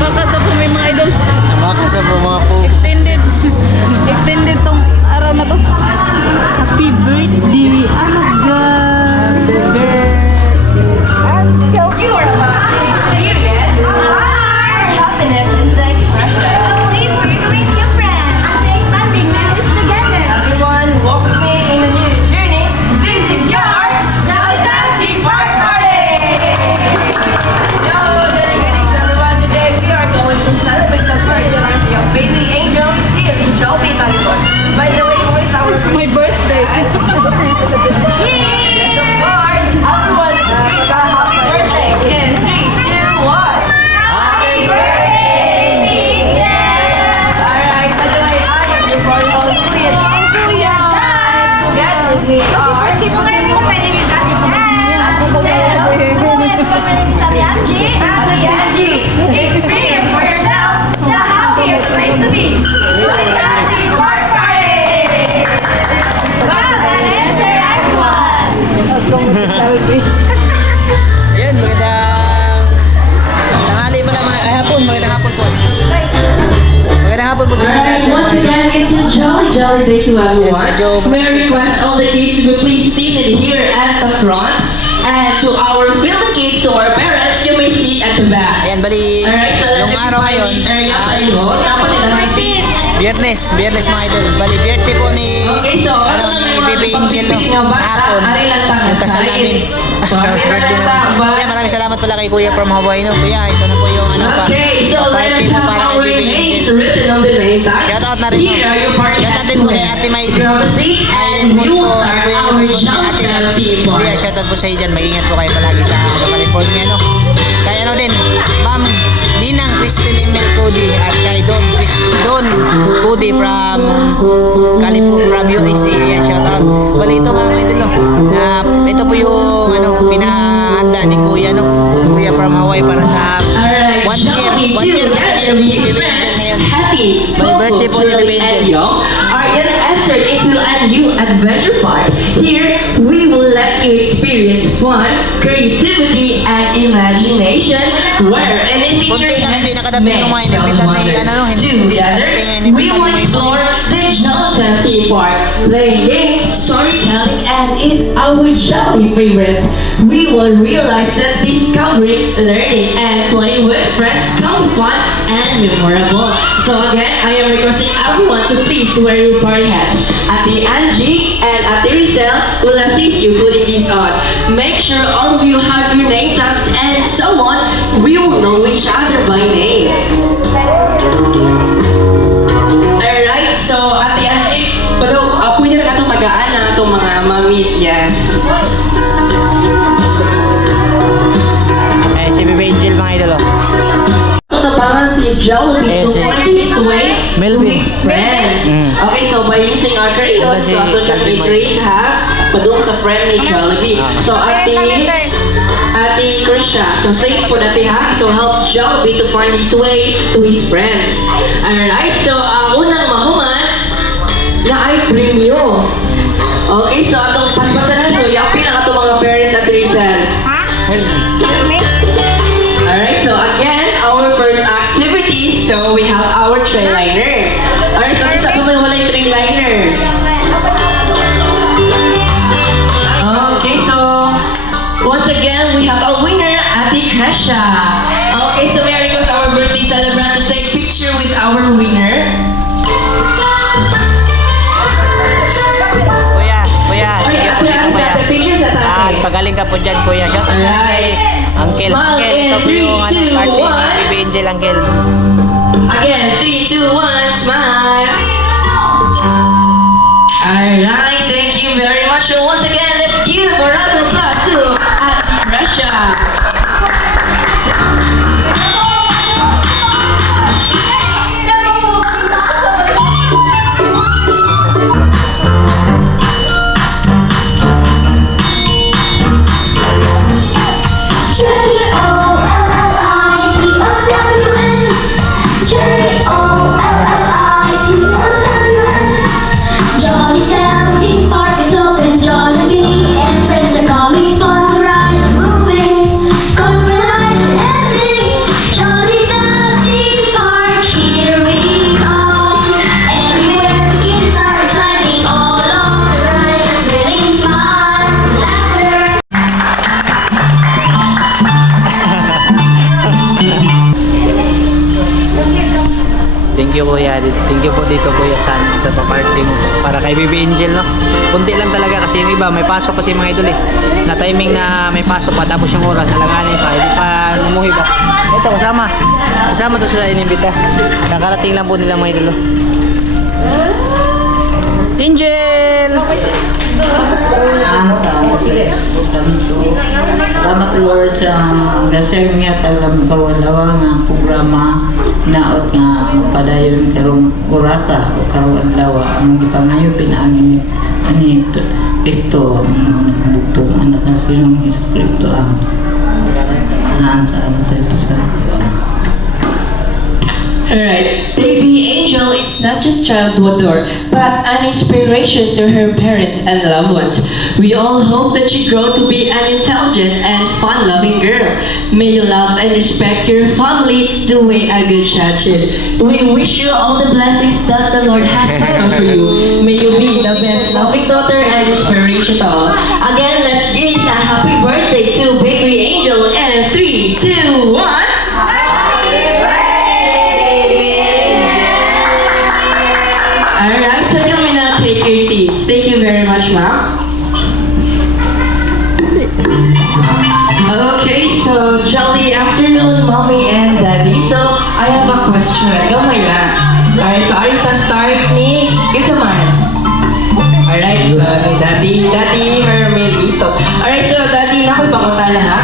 Pakasa po may mga idol. Makasa po mga po. Extended tong araw na to. Happy birthday, Aga! You are about to experience our happiness is the expression. A place where you can meet new friends and make bonding memories together. Everyone, welcome me in a new journey. This is your Jolly Time Tea Park Party! Yo, Jolly Goodies, everyone. Today we are going to celebrate the birth of your baby angel here in Jollibee, Balikos. By the way, where's our It's my birthday. Yes, of course. Everyone, greet a happy birthday in 3, 2, 1. Happy birthday, Alright, by the way, I am your royal queen. Kuya. Together we are. People everyone, my name is Ate Sam. My name is Ate Angie. Ate Angie, experience for yourself the happiest place to be. Jolly Time Tea Park Party! Well, that answer everyone. Ayan, magandang tanghali pala mga hapon. Magandang hapon po. Magandang hapon po sa Alright, once again, it's a jolly day to everyone. medyo May I request all the kids to be please seated here at the front. And to our field kids, to our parents, you may sit at the back. Ayan, bali, Alright, so let's yung araw occupy ngayon, this area ay tayo. Dapat nila may seats. Biyernes mga idol. Bali, birthday po ni, Okay, so ano, ano ni lang Baby Angel, no? Hapon. Yung kasal namin. Tapos birthday naman. Kaya maraming salamat pala kay Kuya from Hawaii, no? Kuya, ito na po yung ano pa. Okay, so Party let's mo have para our kay Baby names Angel. written on the name tag. Shoutout na rin, Here no? are your party Shoutout hats din to po kay wear. Ate Maylin. Grab a seat Maylin and po you to, will at start Kuya our po si Jolly Ate Time Maylin. Tea Kuya, Party. shoutout po sa iyo dyan. Mag-ingat po kayo palagi sa California, no? Kaya ano din, Ma'am Ninang Christine Emil Cody at kay Don Cody from USA. Ayan, shoutout. Bali, ito mga idol, no? Ito po yung ano, pinahanda ni Kuya, no? Kuya from Hawaii para sa Alright, 1 year. 1 year kasi ngayon ni Baby Angel ngayon. Happy, By birthday po ni Bubble, Baby and Angel. Young are yet entered into a new adventure park. Here, we will let you experience fun, creativity, and imagination where anything your Kunti lang hindi hands nakadating yung mga make inimbitan spells na wonder. ano, hindi Together, nakadating yung we inimbitan will na may explore the Jolly Theme Park, playing games, storytelling, and in our jolly favorites. We will realize that discovering, learning, and playing with friends can be fun and memorable. So again, I am requesting everyone to please wear your party hats. Ate Angie and Ate Rizal will assist you putting these on. Make sure all of you have your name tags and so on. We will know each other by names. Alright, so Ate Angie, pero pwede na itong tagaan na itong mga mamis, yes. Eh, si Baby Angel mga idol, oh. Tabangan si Jollibee to Yes, find his way to Melvin. his friends. Okay, so by using our crayon, Melvin si so ato siyang Calvin i-trace ha, padung sa friend ni Jollibee. So Ate Krisha, so safe po natin ha, so help Jollibee to find his way to his friends. Alright, so unang mahuman na ay premyo. Okay, so atong paspasan na, so yapin ang atong mga parents at Rizal. Alright, so again, our first activity, so we have our tray liner. Alright, so isa may wala yung tray liner. Okay, so once again, we have a winner, Ate Krisha. Okay, so may I request our birthday celebrant to take picture with our winner. Kuya, Okay, sige po Ate dito, Ann, kuya. sa picture sa tatay. Pagaling ka po dyan, Kuya. Shout out Alright. kay Uncle. Smile Uncle, in ito po yung 3, 2, party ni 1. Baby Angel, Uncle. Again, 3, 2, 1, smile. Alright, thank you very much. So once again, let's give a round of applause to Ate Krisha. you kuya. Thank you po dito kuya sa pa-party mo para kay Baby Angel, no. Kunti lang talaga kasi yung iba may pasok kasi mga idol eh. Na timing na may pasok pa tapos yung oras alanganin pa, hindi pa lumuhi ba. Ito kasama. Kasama to sila inimbita. Nakarating lang po nila mga idol. Angel! Salamat Lord sa gasel nga talang kawalawa nga programa naot nga magpadayon karong orasa o karong adlaw ang gipangayo pinaagi ni Kristo ang bugtong anak ng Sinong Hesus Kristo ang sa ito sa Alright, Baby Angel is not just childhood, but an inspiration to her parents and loved ones. We all hope that you grow to be an intelligent and fun-loving girl. May you love and respect your family the way a good child should. We wish you all the blessings that the Lord has planned for you. May you be the best loving daughter and inspiration to all. Again, let's greet a happy birthday to Baby Angel and 3, 2, 1. Alright, so you may now take your seats. Thank you very much, ma'am. Okay, so jolly afternoon, mommy and daddy. So, I have a question. Gamay lang. Alright, so aring start ni Gisaman. Alright, so ni Daddy Hermelito. Alright, so daddy, nako'y pangutala ha.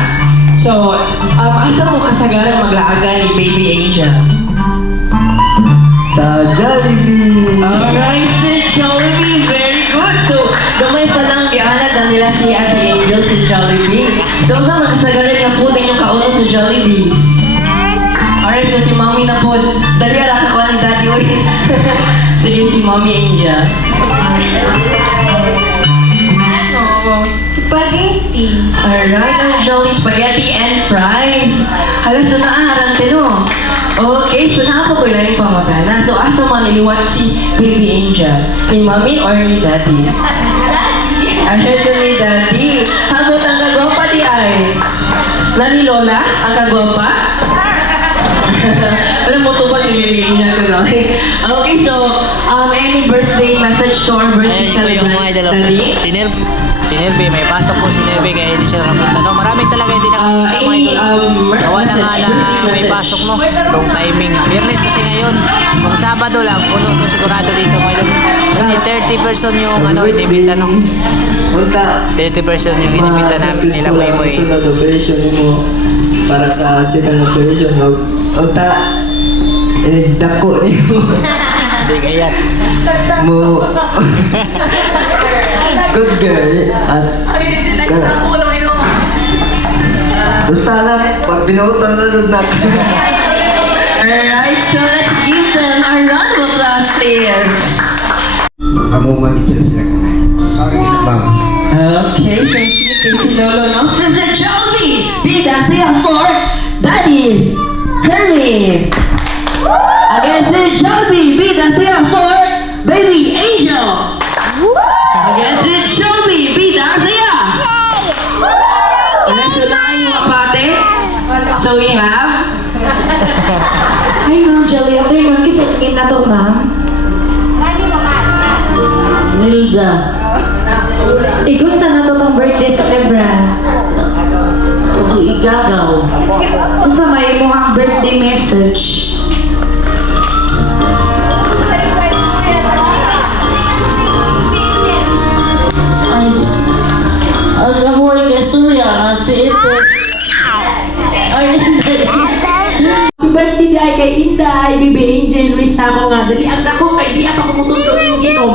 So, asa mo kasagaran maglaaga ni Baby Angel? sa Jollibee. Alright, si Jollibee, very good. So, gamay pa lang gianad na nila si Ate Angel sa Jollibee. So, sa makasagaran nga po din yung kauno sa Jollibee. Alright, so si Mommy na po. Dali ara ka ni Daddy ulit. Sige, si Mommy Angel. Spaghetti. Alright, ang Jolly Spaghetti and Fries. Hala, so naaharang tino. Okay, so nakapapula yung pamotana. So, asa mo niliwan si Baby Angel? Ni Mommy or ni Daddy? Daddy. Alright, so ni Daddy. Habot ang kagwapa di ay? Nani Lola? Ang kagwapa? Alam mo to ba si Baby Angel ko lang? Okay, so, any birthday message to our birthday Ayan po yung mga idol. celebrant? Si Nerve, may pasok po si Nerve kaya hindi siya nakapunta. No? Marami talaga hindi nakapunta mga Any idol. Gawa na nga na birthday may message? pasok no. Wrong timing. Biyernes kasi ngayon. Kung Sabado lang, puno to sigurado dito mga idol. Kasi 30 person yung inimita no. Unta, 30 person yung inimita na nila mo mo eh. sunod operation mo para sa second operation. Unta, dako niyo Hindi kaya. mo good girl at sana pag binutan na nun na Alright, so let's give them a round of applause, please. kamu mag-itil sila ma'am. Okay, thank you, Lolo. Now, Sister Jollibee, bida siya for Daddy Hermie. Again, Sister Jollibee, bida siya for Baby Angel. Again, Sister Jollibee, bida siya. Let's unahin yung apate. So we have Ay, Ma'am Joey, okay, Ma'am, kasi tingin na to, Ma'am. Nilda Igun sa na to tong birthday sa Ebra. igagaw Kung sa may mo ang birthday message. ang gamoy ka istorya si ito ay Birthday day kay Inday, Baby Angel, wish na ako nga. Dali ang ako kay di ako kumutundok yung ginom.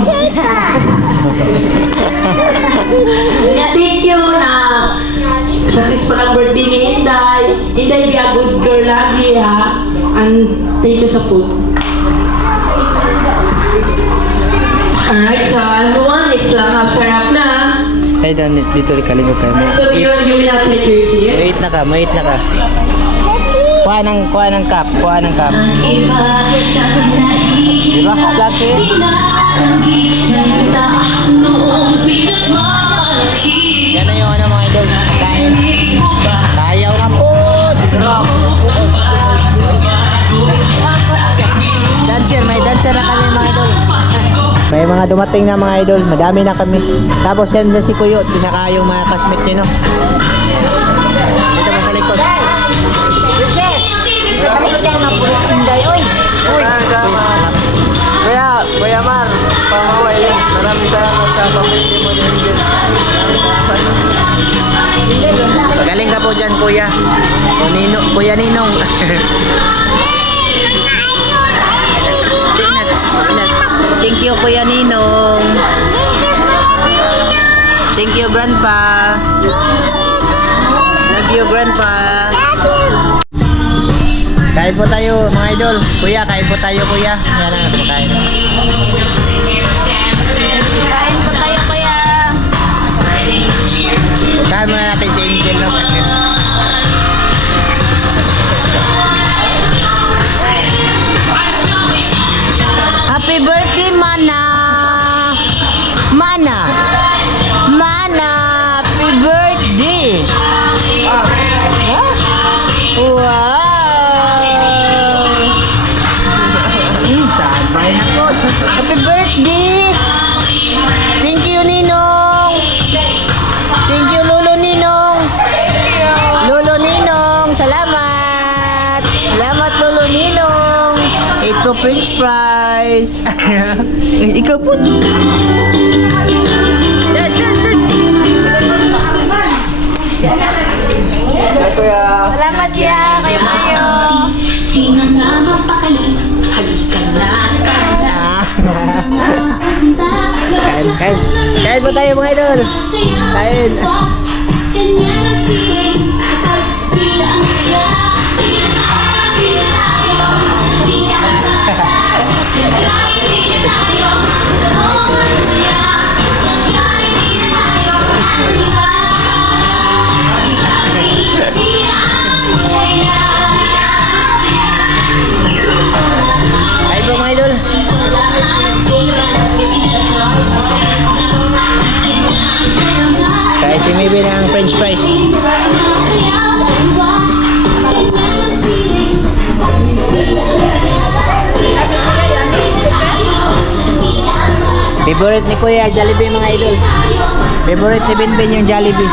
Thank you na successful ang birthday ni Inday. Inday, be a good girl lagi ha. And thank you sa food. Alright, so everyone, it's Lahap Sarap na. Ay, dito kalimot tayo mo. So you will now take your seat. Wait na ka. Kuha ng cup. Di ba? Laki. Yan na yung mga idol. Kain. Kayaw na po. Dad, may dancer na kami mga idol. May mga dumating na mga idol, madami na kami. Tapos yan si Kuyo, pinaka yung mga classmate niya, no? Dito mo sa likod. Kuya Mar, pamaway yan. Maraming salamat sa pamilya mo ni Angel. Magaling ka po dyan, Kuya. Kuya Ninong. Thank you, Kuya Ninong. Thank you, Grandpa. Love you, Grandpa. Kain po tayo, mga idol. Kuya, kain po tayo, Kuya. Yan na, kumakain. Kain po tayo kaya. Puntahan muna natin si Angel, no? Happy birthday, Mana! Mana! Mana! Happy birthday! Wow! Sabay na po! Happy birthday! Thank you, Ninong! Thank you, Lolo Ninong! Lolo Ninong, salamat! Salamat, Lolo Ninong! Ito french fries! Ikaw po! Salamat ya, kayo kayo. Kain po tayo mga idol! Kain! Kain po mga idol! Kahit si Maybe ng french fries. Favorite ni Kuya, Jollibee mga idol. Favorite ni Benben yung Jollibee.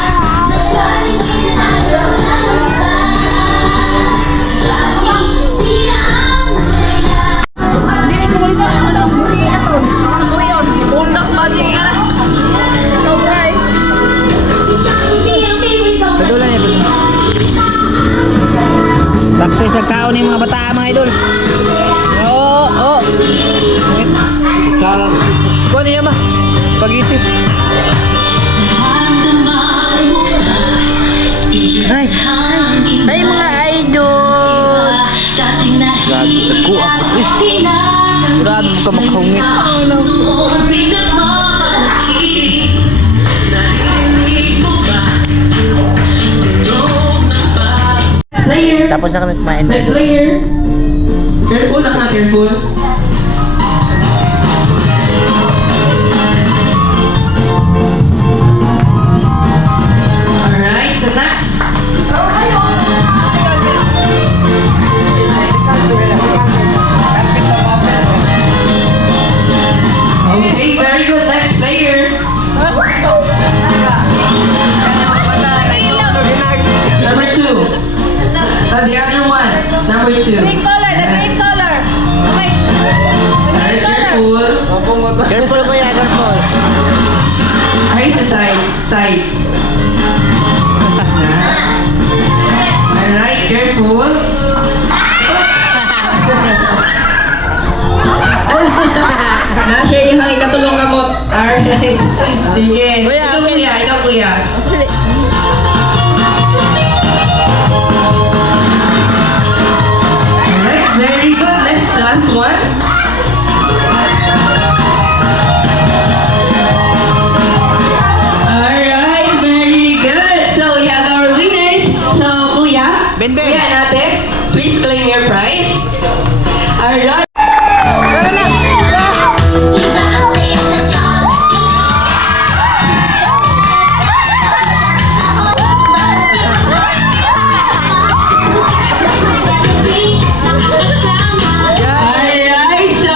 Hindi rin ko ulit ako ng buri ato. Ano ko yun? Undak ba niya? No price. Padulan niya, padulan. Bakit nagkaon yung mga bata mga idol? Oo, oo. Kuha niya ba? Spaghetti. Ay, ay mga idol. Grabe, tagko ako. Grabe mo ka maghungit. Player. Tapos na kami kumain mga idol. Player. Careful lang ha, careful. Alright, so next. Okay, very good. Next player. Number 2. The other one. Number 2. Green color, the green color. Okay. Alright, careful. Careful kuya, careful. Alright, sa side. Alright, careful. Share yung ikatulong gamot. Alright. Sige. Kuya, Ikaw okay. kuya, ikaw kuya. Alright, very good. Next, last one. Alright, very good. So we have our winners. So kuya, Benben. kuya natin, please claim your prize. Alright. Alright, so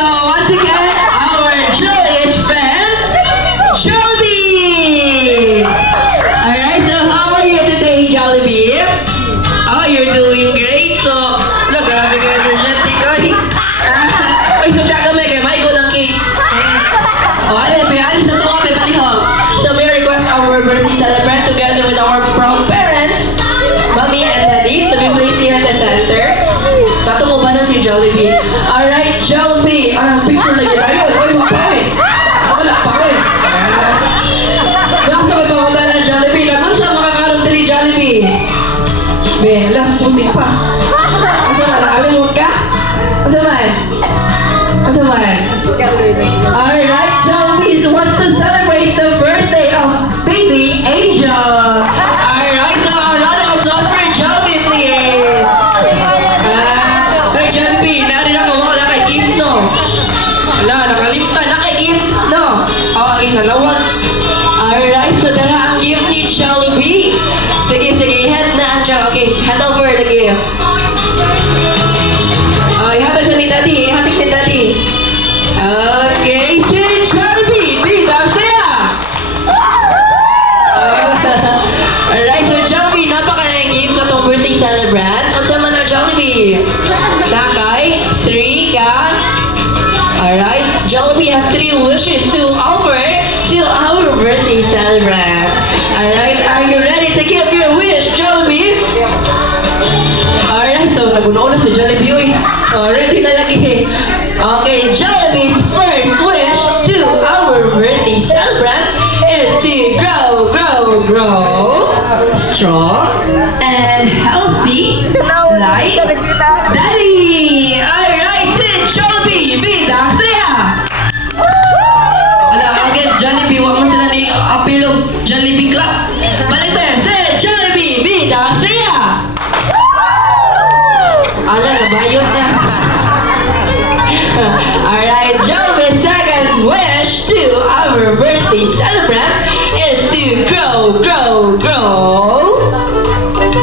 ko ba na si Jollibee? Alright, Jollibee! Picture lagi tayo. Oy, mapay! Wala pa ko eh. Nasa ba ito wala na Jollibee? Kung sa makakaroon diri Jollibee? Bela, musik pa. Asa man, nakalimot ka? Asa man? Asa man? Alright, Jollibee wants to celebrate the birthday of baby Angel. Alright, so a round of applause for Jollibee, please. Hey, Jollibee, nari na ko wala kay gift, no? Wala, nakalimtan na kay gift, no? Okay, nalawag. Alright, so dara ang gift ni Jollibee. Sige, head na ang Jollibee. Okay, hand over the gift. Ihatag sa ni Daddy, ihatag ni Daddy. Okay, si Jollibee, bidang saya! Alright, so Jollibee, napaka-nang gift sa itong birthday celebrant. Ang sama na Jollibee. Takay, 3 ka. Alright, Jollibee has 3 wishes to offer to our birthday celebrant. Alright, are you ready to give your wish, Jollibee? Alright, so nagunoon na si Jollibee, uy. Ready na lagi. Okay, Jollibee's first wish to our birthday celebrant is to grow strong and healthy like Daddy. Alright, si Jollibee, bidang saya. Ala, again, Jollibee, wag mo sila ni apilog Jollibee Club. Balik ba, si Jollibee, bidang saya. Ala, nabayot niya. Alright, Jollibee's second wish to our birthday celebrant is to grow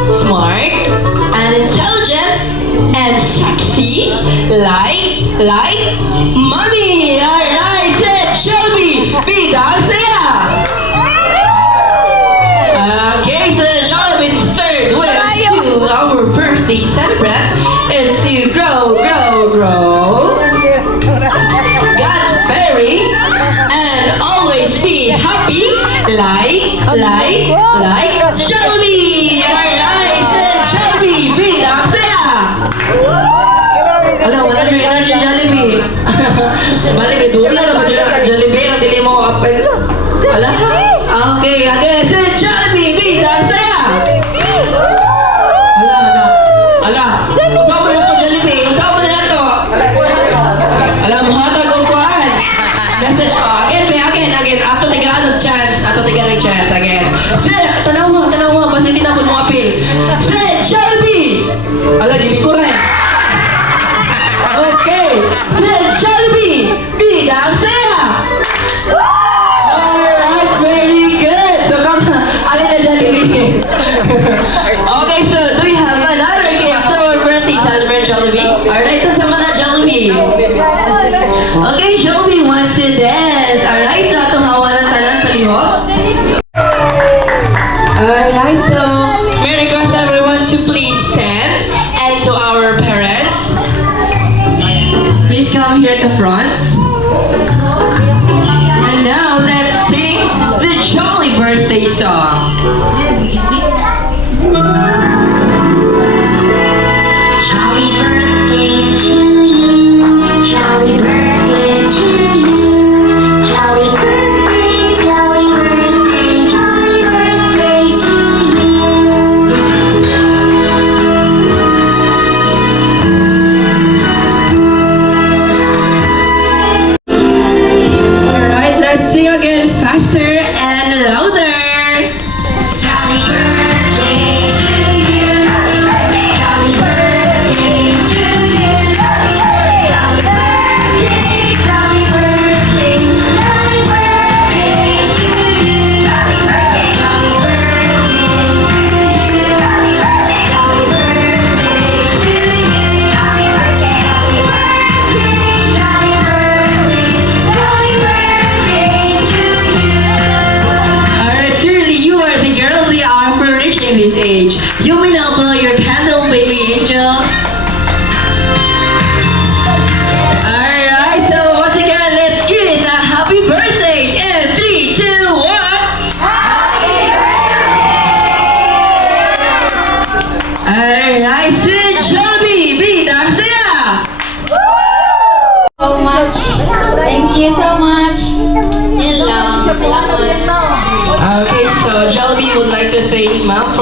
smart and intelligent and sexy like mommy. Alright, said Jollibee, bidang saya. Okay, so Jollibee's third wish to our birthday celebrant is to grow God very and always be happy like Jollibee. Alright, Jollibee, bidang saya. Ala, wala yung energy Jollibee. Balik, dula na ba Jollibee ang dili mo apel? Ala? Okay, again, Jollibee, bidang saya. Ala, usama na ito Jollibee, usama na ito. Ala, muhatag ang kuhaan. Message ko, again, ato tigaan ng chance, again. Sir, tanaw mo, basta hindi na po mo apil. Sir, Jollibee! Ala, dili ko rin. Okay, Sir Jollibee, bidang saya! Alright, very good. So, come on, alin na Jollibee. Okay, so, do we have another gift to our birthday celebrant, Jollibee? Alright, ito sa mga Jollibee. Okay, Jollibee wants to dance. Alright, so, itong hawa ng tanan sa lihok. Alright, so, may request everyone to please stand. And to our parents, please come here at the front. And now, let's sing the Jolly Birthday song. Jolly birthday to you. Jolly birthday to you. Jolly birthday, jolly birthday, jolly birthday to you.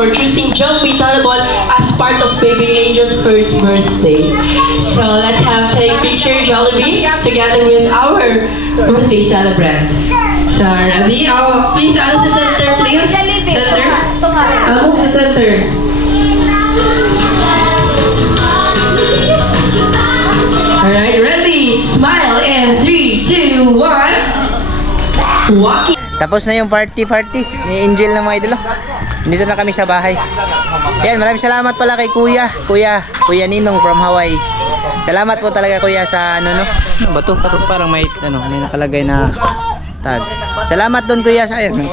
for choosing Jollibee Talabon as part of Baby Angel's first birthday. So let's have take picture Jollibee together with our birthday celebrant. So ready? Please ano sa center, please. Center. Ako sa center. Alright, ready? Smile and 3, 2, 1. Walking. Tapos na yung party ni Angel ng mga idolo. Dito na kami sa bahay. Yan, maraming salamat pala kay Kuya Ninong from Hawaii. Salamat po talaga Kuya sa ano ba to? Parang may may nakalagay na tag. Salamat doon Kuya sa ayun.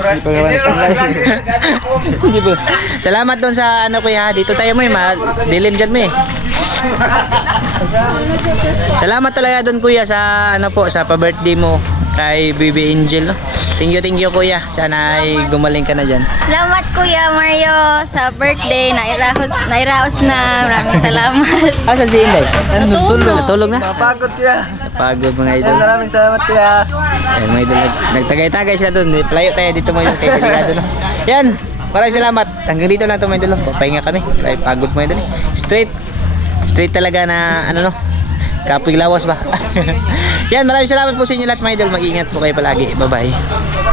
Salamat doon sa Kuya. Dito tayo mo dilim diyan mo Salamat talaga doon Kuya sa sa pa-birthday mo kay Baby Angel, no? Thank you Kuya. Sana ay gumaling ka na diyan. Salamat Kuya Mario sa birthday. Nairaos na. Maraming salamat. Asan si Inday? Natulog na? Mapagod kuya. Pagod mga idol. Maraming salamat kuya. Ayan mga idol, nagtagay-tagay sila doon. Palayo tayo dito mo yung kay delikado, no? Yan, maraming salamat. Hanggang dito lang ito mga idol. Papahinga kami. Dahil pagod mga idol. Straight talaga na kapoy lawas ba? Yan, maraming salamat po sa inyo lahat mga idol. Mag-ingat po kayo palagi. Bye-bye.